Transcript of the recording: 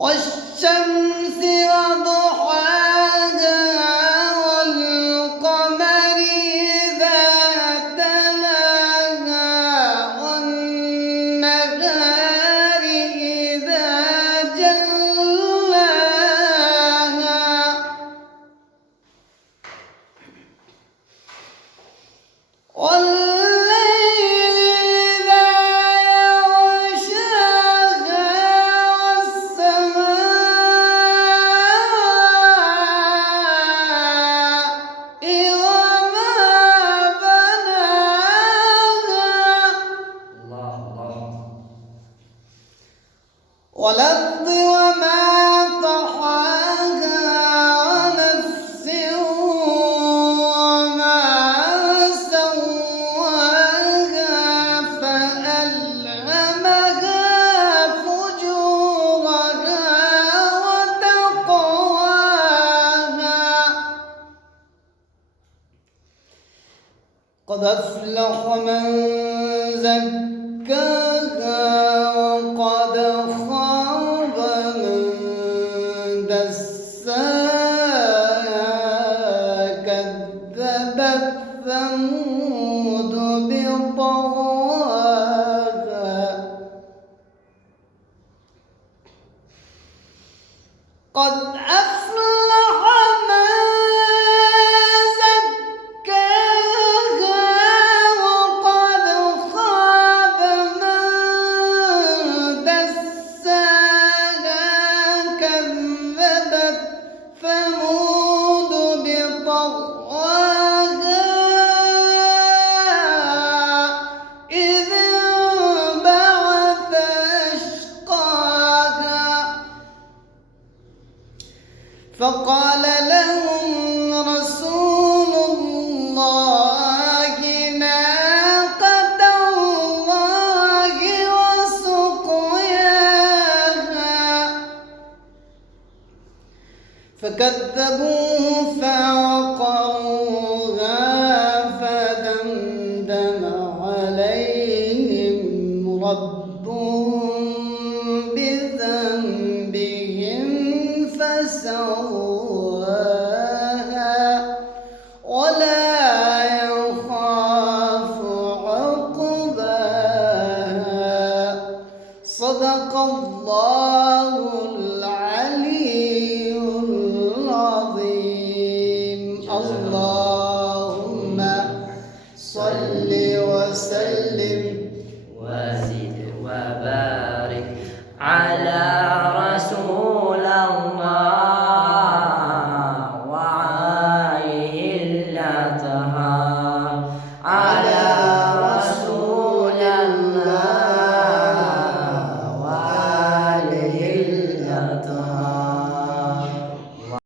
والشمس وضحاها والقمر إذا تلاها والنهار إذا جلاها والليل إذا يغشاها والسماء وما بناها والأرض وما طحاها ونفس وما سواها فألهمها فجورها وتقواها قد أفلح من زكاها وقد خاب من دساها كذبت ثمود بطغواها قد أفلح من زكاها وقد خاب من دساها كذبت ثمود بطغواها إذ انبعث أشقاها فقال لهم رسول الله ناقة الله وسقياها فكذبوه فعقروها فدمدم عليهم ربهم بذنبهم فسواها ولا يخاف عقباها صدق الله العلي العظيم. اللهم صل وسلم وزد وبارك على رسول الله وعليه الأطهار على